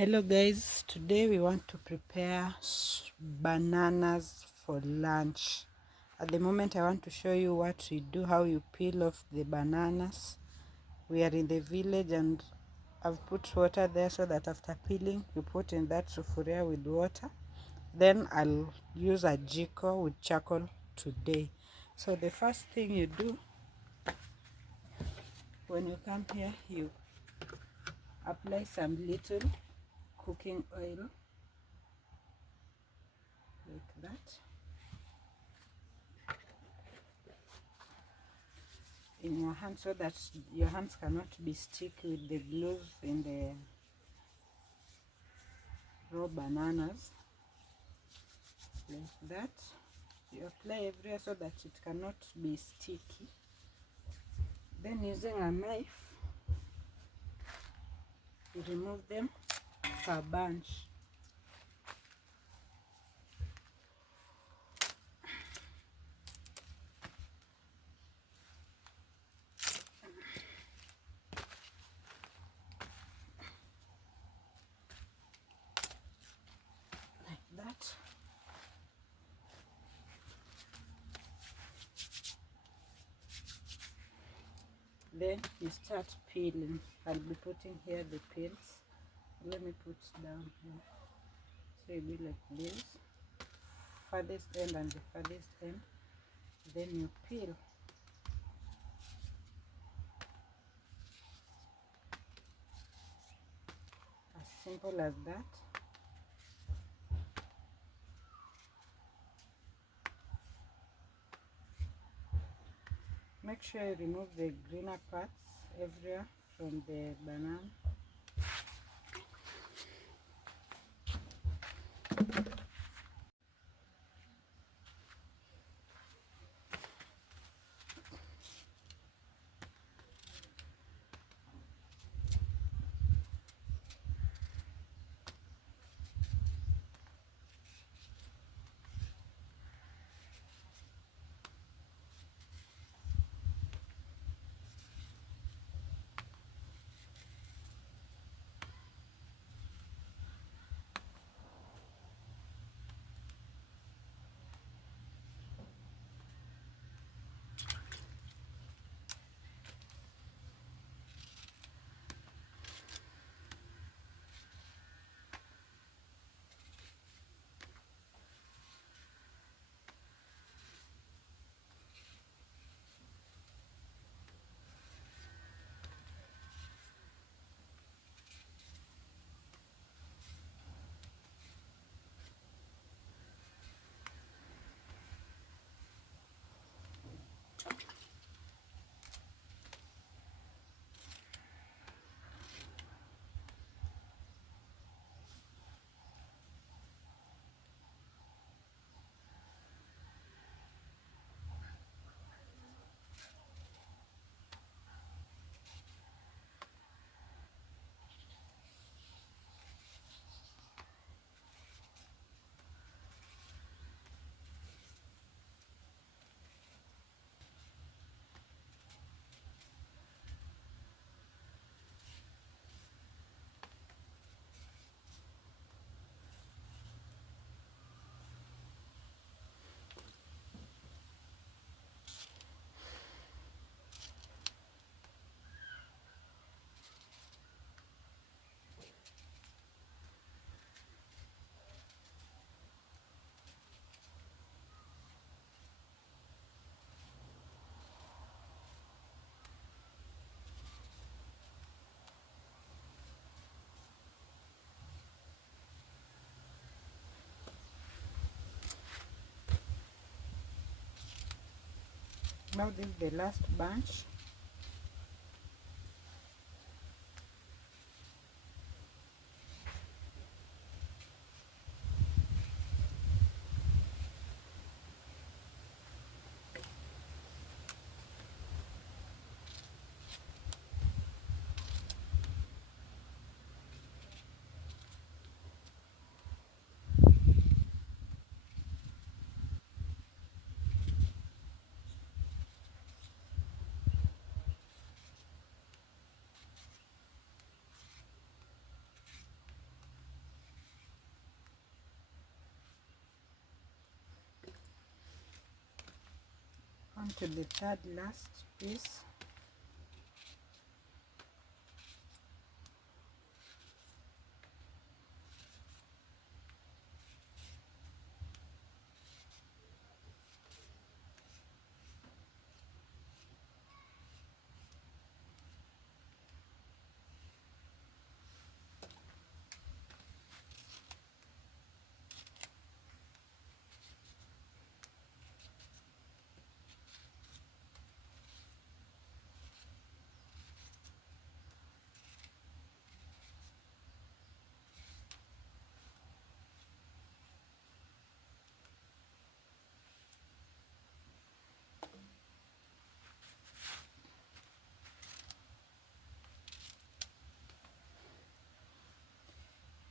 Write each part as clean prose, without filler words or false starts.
Hello guys, today we want to prepare bananas for lunch. At the moment I want to show you what we do, how you peel off the bananas. We are in the village and I've put water there so that after peeling you put in that sufuria with water. Then I'll use a jiko with charcoal today. So the first thing you do when you come here, you apply some little cooking oil like that in your hand so that your hands cannot be stick with the gloves in the raw bananas. Like that you apply everywhere so that it cannot be sticky. Then using a knife you remove them per bunch. Like that. Then you start peeling. I'll be putting here the peels. Let me put down here. So it will be like this. Farthest end and the farthest end. Then you peel. As simple as that. Make sure you remove the greener parts everywhere from the banana. Now this is the last bunch. On to the third last piece.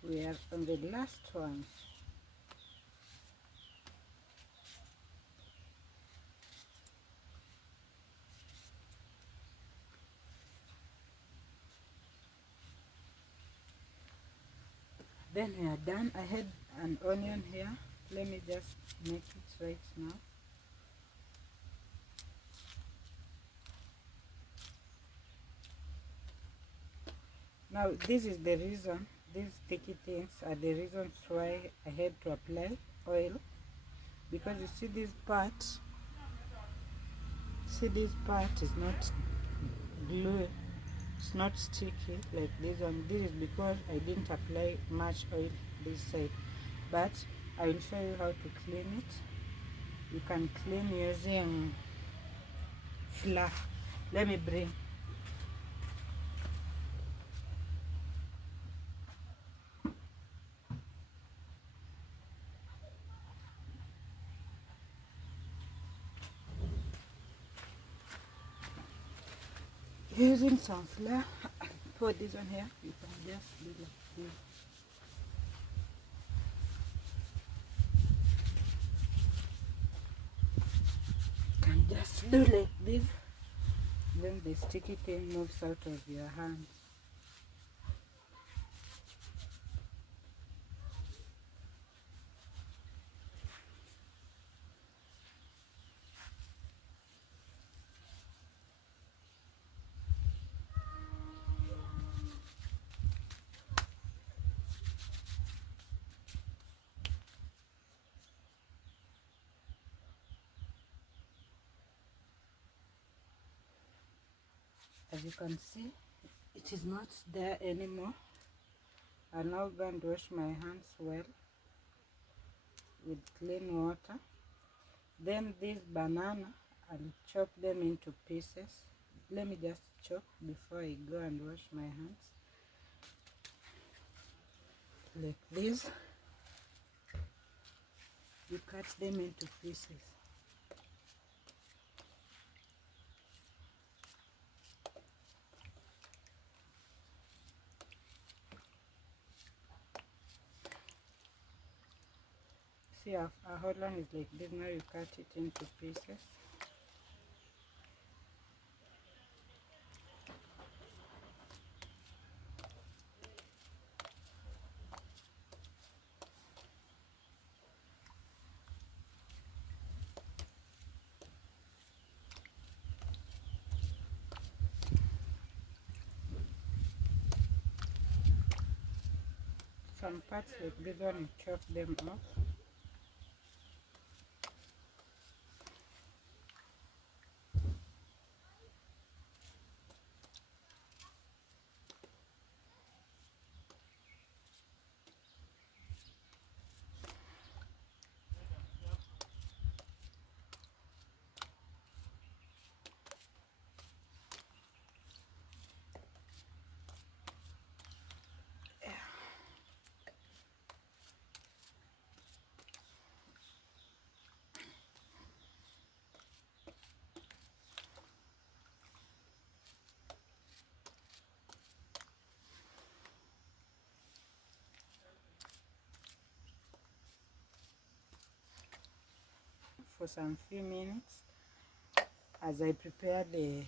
We are on the last one. Then we are done. I had an onion here. Let me just make it right now. Now this is the reason, these sticky things are the reasons why I had to apply oil, because you see this part is not glue, it's not sticky like this one. This is because I didn't apply much oil this side, but I will show you how to clean it. You can clean using flour. Let me bring. Using some flour, put this one here. You can just do like this. Can just do like this, then the sticky thing moves out of your hands. As you can see, it is not there anymore. I'm now going to wash my hands well with clean water. Then this banana, I'll chop them into pieces. Let me just chop before I go and wash my hands. Like this. You cut them into pieces. See, our whole one is like this. Now you cut it into pieces. Some parts like this one, you chop them off. For some few minutes as I prepare the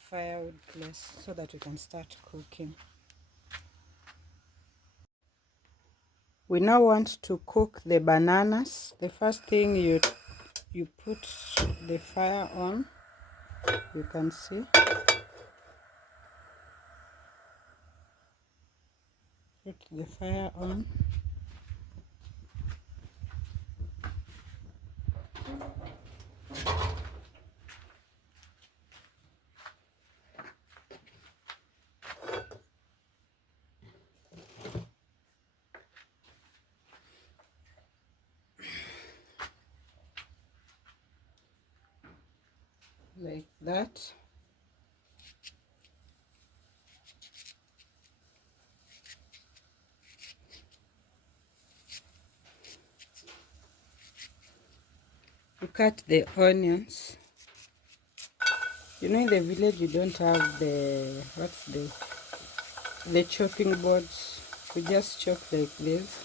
firewood place so that we can start cooking. We now want to cook the bananas. The first thing you you put the fire on. You can see put the fire on. Like that. You cut the onions. You know, in the village you don't have the chopping boards. We just chop like this.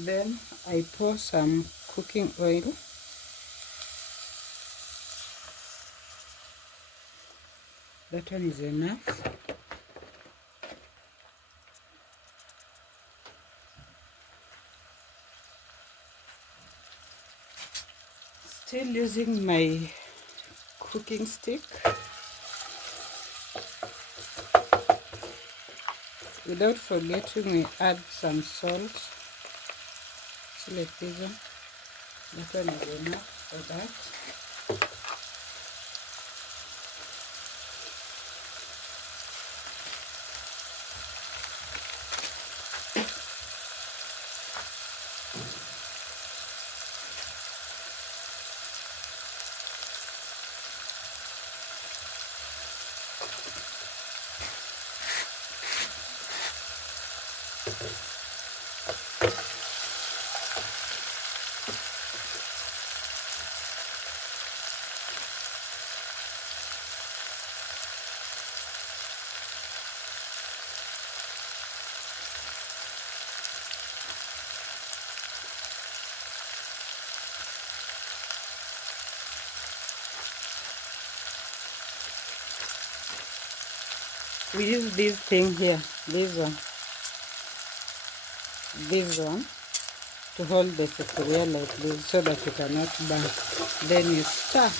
Then I pour some cooking oil. That one is enough. Still using my cooking stick. Without forgetting, we add some salt. So like this one. That one is enough for that. We use this thing here, this one, to hold the securia like this so that you cannot burn. Then you stir.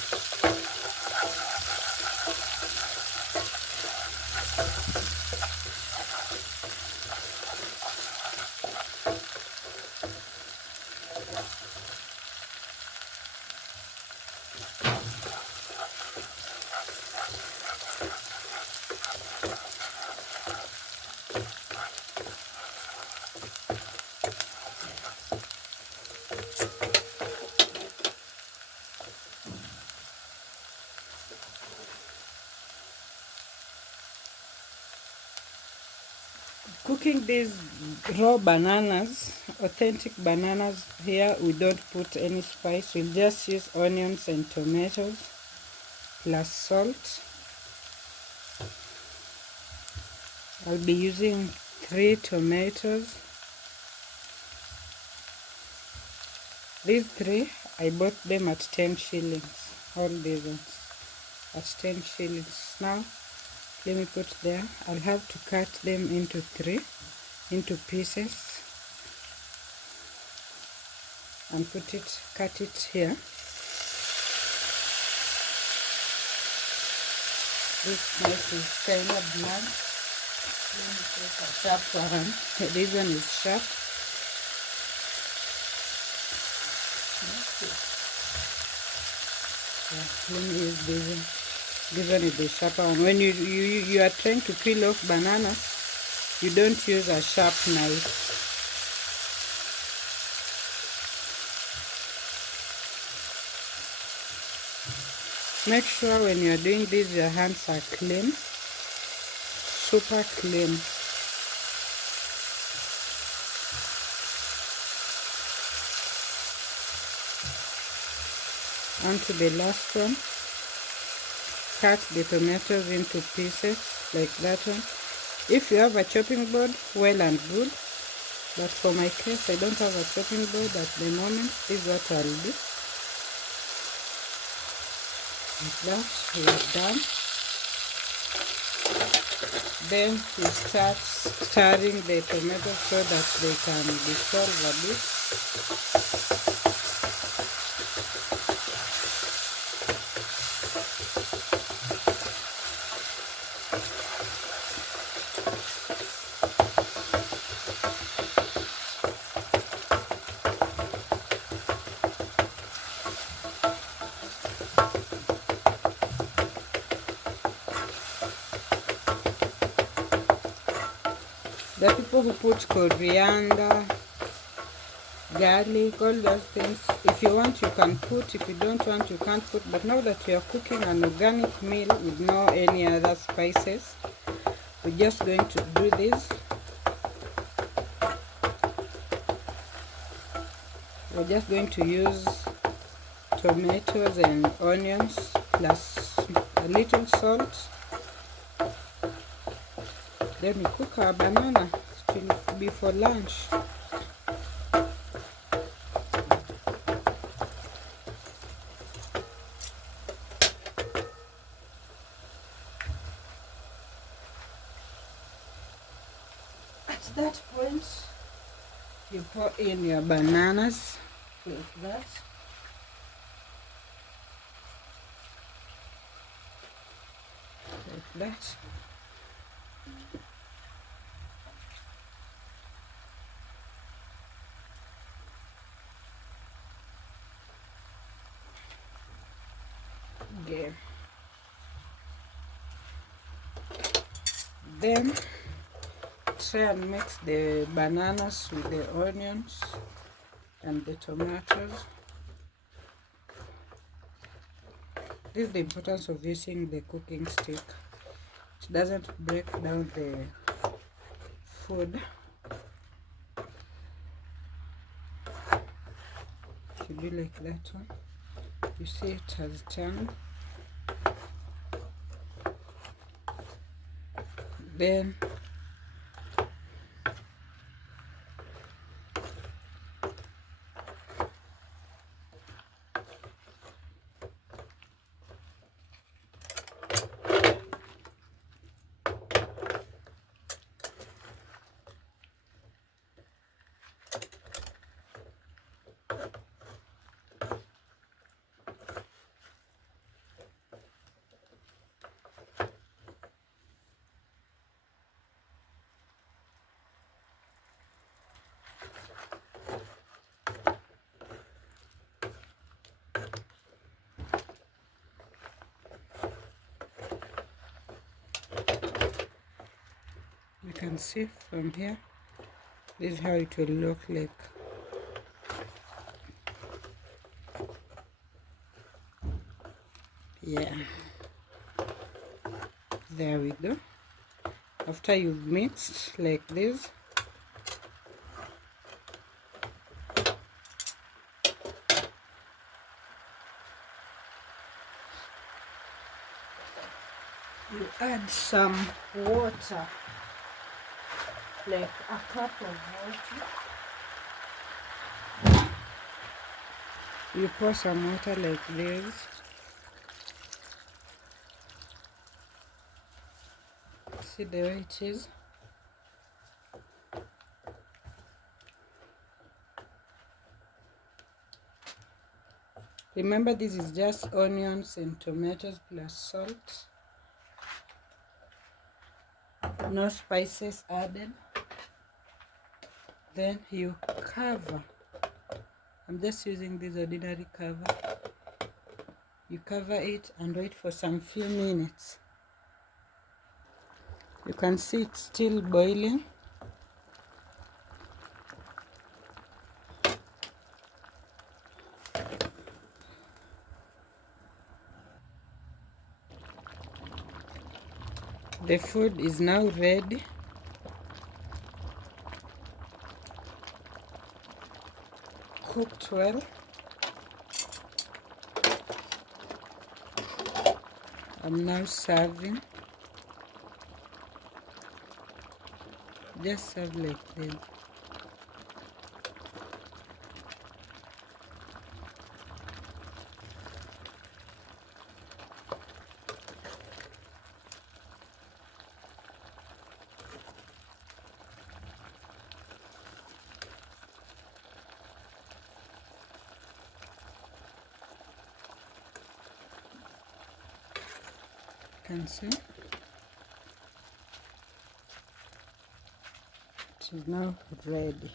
Cooking these raw bananas, authentic bananas, here we don't put any spice. We'll just use onions and tomatoes plus salt. I'll be using 3 tomatoes. These 3, I bought them at 10 shillings. All these ones at 10 shillings. Now let me put there. I'll have to cut them into pieces and cut it here. This knife is kind of blunt. Let me take a sharp one. This one is sharp. Let me use this one. This one is the sharper one. When you are trying to peel off bananas, you don't use a sharp knife. Make sure when you are doing this, your hands are clean, super clean. On to the last one. Cut the tomatoes into pieces like that one. If you have a chopping board, well and good, but for my case I don't have a chopping board at the moment. This is what I'll do. Like that, we are done. Then you start stirring the tomatoes so that they can dissolve a bit. There are people who put coriander, garlic, all those things. If you want, you can put. If you don't want, you can't put. But now that you are cooking an organic meal with no any other spices, we're just going to do this. We're just going to use tomatoes and onions plus a little salt. Then we cook our banana. It will be for lunch. At that point, you pour in your bananas like that. Like that. Okay. Then try and mix the bananas with the onions and the tomatoes. This is the importance of using the cooking stick. It doesn't break down the food. If you do like that one, you see it has turned. Then you can see from here, this is how it will look like. Yeah, there we go. After you've mixed like this, you add some water, like a cup of water. You pour some water like this. See the way it is? Remember, this is just onions and tomatoes plus salt. No spices added. Then you cover. I'm just using this ordinary cover. You cover it and wait for some few minutes. You can see it's still boiling. The food is now ready. Cooked well. I'm now serving. Just serve like this. can see it is now ready.